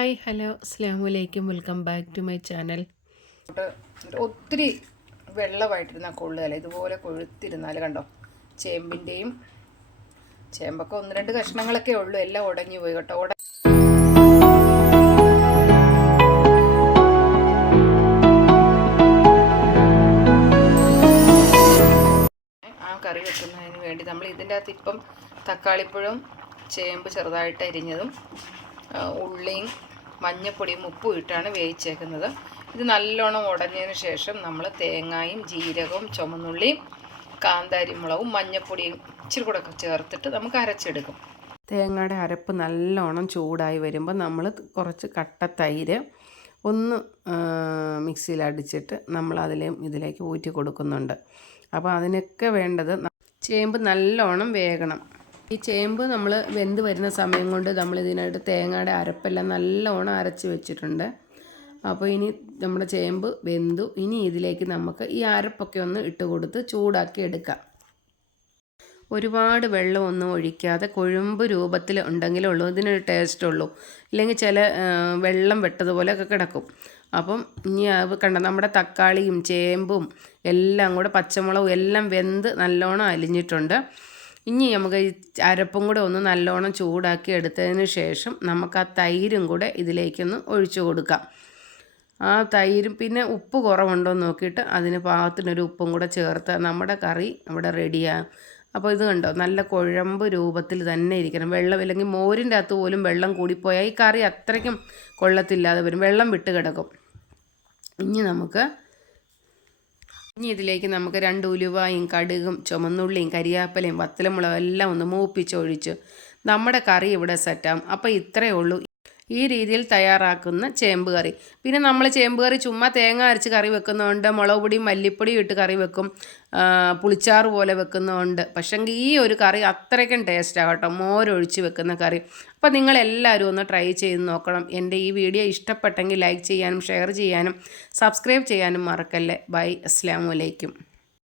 Hi hello അസ്സലാമു അലൈക്കും welcome back to my channel. ഒത്തിരി വെള്ളമായിട്ടിരുന്നാൽ കൊള്ളുകയല്ല, ഇതുപോലെ കൊഴുത്തിരുന്നാൽ കണ്ടോ. ചേമ്പൊക്കെ 1-2 കഷ്ണങ്ങളൊക്കെ ഉള്ളൂ, എല്ലാം ഉടഞ്ഞു പോയി കേട്ടോ. ആ കറി വെക്കുന്നതിന് വേണ്ടി നമ്മൾ ഇതിൻ്റെ അകത്ത് ഇപ്പം തക്കാളിപ്പഴം, ചേമ്പ് ചെറുതായിട്ട് അരിഞ്ഞതും, ഉള്ളിയും മഞ്ഞപ്പൊടിയും ഉപ്പും ഇട്ടാണ് വേവിച്ചേക്കുന്നത്. ഇത് നല്ലോണം ഉടഞ്ഞതിന് ശേഷം നമ്മൾ തേങ്ങയും ജീരകവും ചുമന്നുള്ളിയും കാന്താരി മുളകും മഞ്ഞപ്പൊടിയും ഇച്ചിരി കൂടെ ഒക്കെ ചേർത്തിട്ട് നമുക്ക് അരച്ചെടുക്കും. തേങ്ങയുടെ അരപ്പ് നല്ലോണം ചൂടായി വരുമ്പോൾ നമ്മൾ കുറച്ച് കട്ട തൈര് ഒന്ന് മിക്സിയിൽ അടിച്ചിട്ട് നമ്മൾ ഇതിലേക്ക് ഊറ്റി കൊടുക്കുന്നുണ്ട്. അപ്പോൾ അതിനൊക്കെ വേണ്ടത് ചേമ്പ് നല്ലോണം വേകണം. ഈ ചേമ്പ് നമ്മൾ വെന്ത് വരുന്ന സമയം കൊണ്ട് നമ്മൾ ഇതിനായിട്ട് തേങ്ങയുടെ അരപ്പെല്ലാം നല്ലോണം അരച്ച് വെച്ചിട്ടുണ്ട്. അപ്പോൾ ഇനി നമ്മുടെ ചേമ്പ് വെന്തു. ഇനി ഇതിലേക്ക് നമുക്ക് ഈ അരപ്പൊക്കെ ഒന്ന് ഇട്ട് കൊടുത്ത് ചൂടാക്കി എടുക്കാം. ഒരുപാട് വെള്ളമൊന്നും ഒഴിക്കാതെ കൊഴുമ്പ് രൂപത്തിൽ ഉണ്ടെങ്കിലേ ഉള്ളൂ ഇതിനൊരു ടേസ്റ്റ് ഉള്ളൂ. ഇല്ലെങ്കിൽ ചില വെള്ളം വെട്ടതുപോലെയൊക്കെ കിടക്കും. അപ്പം ഇനി കണ്ട നമ്മുടെ തക്കാളിയും ചേമ്പും എല്ലാം കൂടെ പച്ചമുളകും എല്ലാം വെന്ത് നല്ലോണം അലിഞ്ഞിട്ടുണ്ട്. ഇനി നമുക്ക് ഈ അരപ്പും കൂടെ ഒന്ന് നല്ലോണം ചൂടാക്കി എടുത്തതിന് ശേഷം നമുക്ക് ആ തൈരും കൂടെ ഇതിലേക്കൊന്ന് ഒഴിച്ചു കൊടുക്കാം. ആ തൈരും പിന്നെ ഉപ്പ് കുറവുണ്ടോ എന്ന് നോക്കിയിട്ട് അതിന് പാകത്തിനൊരു ഉപ്പും കൂടെ ചേർത്ത് നമ്മുടെ കറി ഇവിടെ റെഡിയാകും. അപ്പോൾ ഇത് കണ്ടോ, നല്ല കുഴമ്പ് രൂപത്തിൽ തന്നെ ഇരിക്കണം. വെള്ളം ഇല്ലെങ്കിൽ മോരിൻ്റെ അകത്ത് പോലും വെള്ളം കൂടിപ്പോയാൽ ഈ കറി അത്രയ്ക്കും കൊള്ളത്തില്ലാതെ വരും, വെള്ളം വിട്ട് കിടക്കും. ഇനി ഇതിലേക്ക് നമുക്ക് 2 ഉലുവയും കടുകും ചുമന്നുള്ളിയും കരിയാപ്പലയും വത്തലമുളകും എല്ലാം ഒന്ന് മൂപ്പിച്ചൊഴിച്ച് നമ്മുടെ കറി ഇവിടെ സെറ്റാകും. അപ്പോൾ ഇത്രയേ ഉള്ളൂ ഈ രീതിയിൽ തയ്യാറാക്കുന്ന ചേമ്പ് കറി. പിന്നെ നമ്മൾ ചേമ്പ് കറി ചുമ്മാ തേങ്ങ അരച്ച് കറി വെക്കുന്നതുകൊണ്ട്, മുളക് പൊടിയും മല്ലിപ്പൊടിയും ഇട്ട് കറി വെക്കും, പുളിച്ചാറ് പോലെ വെക്കുന്നതുകൊണ്ട്. പക്ഷേങ്കിൽ ഈ ഒരു കറി അത്രയ്ക്കും ടേസ്റ്റാണ് കേട്ടോ, മോരൊഴിച്ച് വെക്കുന്ന കറി. അപ്പോൾ നിങ്ങളെല്ലാവരും ഒന്ന് ട്രൈ ചെയ്ത് നോക്കണം. എൻ്റെ ഈ വീഡിയോ ഇഷ്ടപ്പെട്ടെങ്കിൽ ലൈക്ക് ചെയ്യാനും ഷെയർ ചെയ്യാനും സബ്സ്ക്രൈബ് ചെയ്യാനും മറക്കല്ലേ. ബൈ, അസ്സലാമു അലൈക്കും.